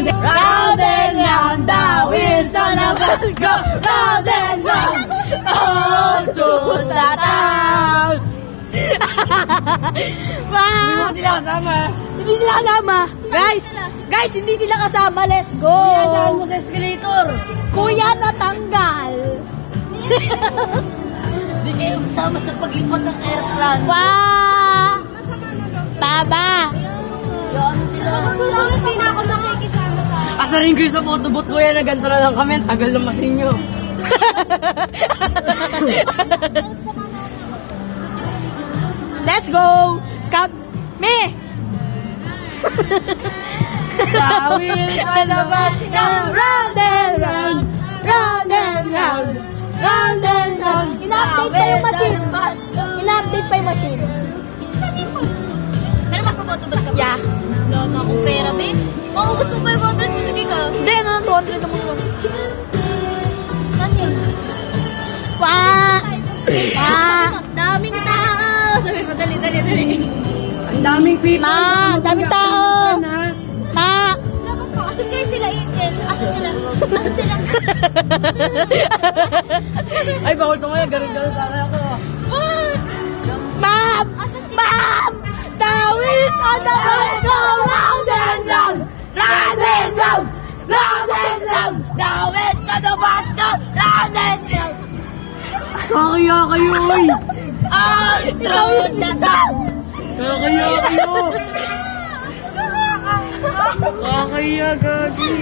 round and round, the wheels on the bus go round and round, all to the town. Hindi sila kasama. Hindi sila kasama. Guys, hindi sila kasama. Let's go. Kuya, daan mo sa escalator. Kuya, natanggal. Hindi kayo kasama sa paglipat ng airplane. Baba. Hindi na ako makikisama sa... Asarin ko yung sa photobooth, kuya, na ganito na lang kami. Tagal ng machine nyo. Let's go. Count me. The wheels on the bus go round and round, round and round, round and round. Ina-update pa yung machine. Ina-update pa yung machine. Pero magpapatubad ka ba? Yeah. Wala na akong pera, babe. Maubos mo 500 mo, sige ka. Hindi, 200 naman lang. Saan yun? Daming tao! Sabi mo, dali. Ang daming people. Ang daming tao. Asan kayo sila, Angel? Asan sila? Ay, bawal ito ngayon. Garang-garang tayo ako. Ma'am! The wheels on the bus go round and round, round and round, round and round. The wheels on the bus go round and round. Kakaya kayo, oy. All through the town! Kakaya kayo. Kakaya, gagi.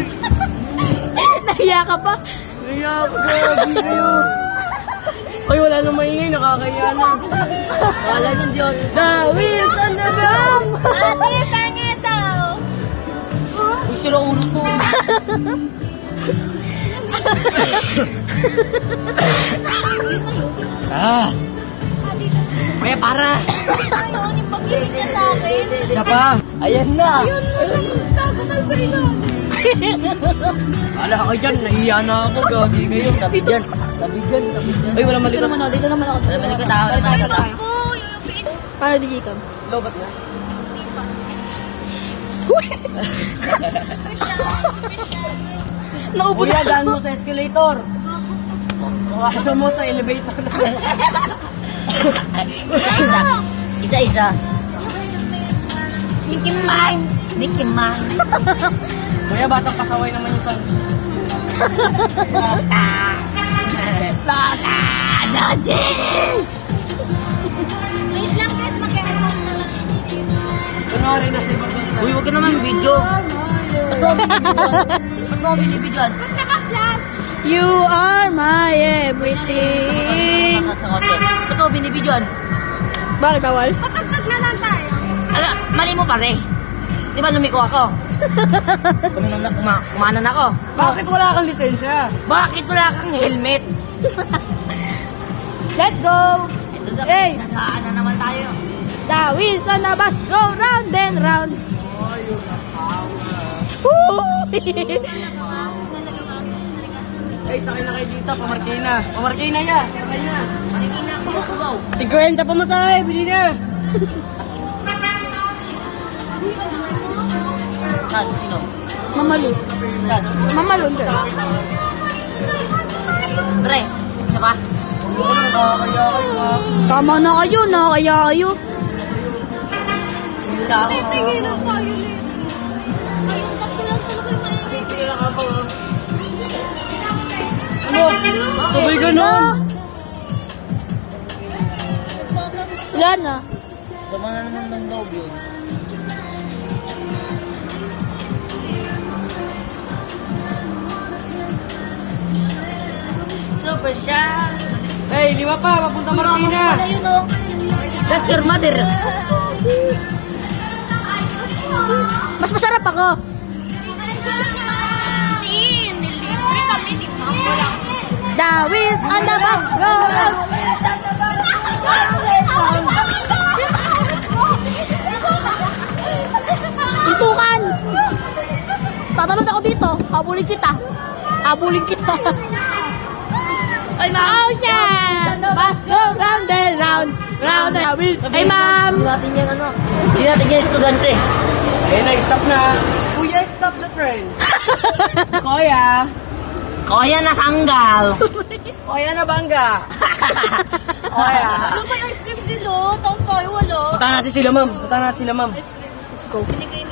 Nahiya ka pa? Nahiya ka, gagi kayo. Ay, wala nang maingay, nakakaya na. Wala nang Diyon. The wheels on the bus. Ate, pangit daw! Uy, sila ulo to. Kaya para. Ayun, yung pag-ibig niya sa akin. Isa pa. Ayan na. Ayun, nagkakakal sa ilo. Ala ka dyan, nahiya na ako, gagi kayo. Tabi dyan. Ay, wala malikot. Dito naman ako. Wala malikot ako. Yuyupin. Para digikan. Lobat na. Naupo Kuya, daan mo sa escalator. Ano mo sa elevator na. Isa-isa. Nicky Mine. Kuya, batang pasaway naman yung son. Dodgy! Wait lang guys, mag-airphone na lang. Kunwari na si Barbansa. Uy, huwag ka naman video. Ba't mo binibidyoan? Ba't naka-flash? You are my everything. Ba't mo binibidyoan? Bakit bawal? Patagtag na lang tayo. Ala, mali mo pare. Di ba lumiko ako? Kumanan ako. Bakit wala kang lisensya? Bakit wala kang helmet? Let's go. Hey. Naghaan na naman tayo. The wheels on the bus go round and round. Ay, sakay na kayo dito, pamarkina. Pamarkina niya. Marikina ako sa subaw. 50 pa masahe, bili na. Saan? Sino? Mamalun. Saan? Mamalun ka. Pre, isa pa? Tama na kayo, nakakaya kayo. Isa ako. Tigilan tayo, Liz. Ngayong tatlo lang talaga yung maingay. Tigilan ka pa. Ano? Sabay ganon. Wala na. Sama na naman ng loob yun. Super siya. Hey, 5 pa, papunta Marikina. Wala yun o. That's your mother. Mas masarap ako. Nilibre kami ni Mambo lang. The wheels on the bus go round. Tuntukan. Tatalon ako dito. Habulin kita. Ay, ma'am. Ocean! Bus go round and round. Round and round. Hey, ma'am. Hindi natin yan, estudyante. Ayun na, stop na. Kuya, stop the boyfriend. Kuya. Kuya na tanggal. Kuya na bangga. Kuya. Ano ba yung ice cream sila? Tapos tayo wala. Puntahan natin sila, ma'am. Puntahan natin sila, ma'am. Let's go.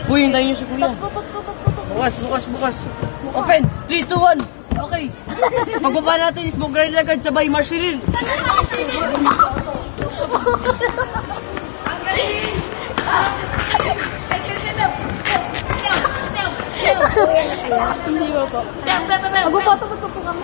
Uy, hintayin niyo si kuya. Bukas. Open. 3, 2, 1. Okay. Pagbaba natin, smoke grind agad sabay Marceline. Hindi mo po. Magpupoto po kami.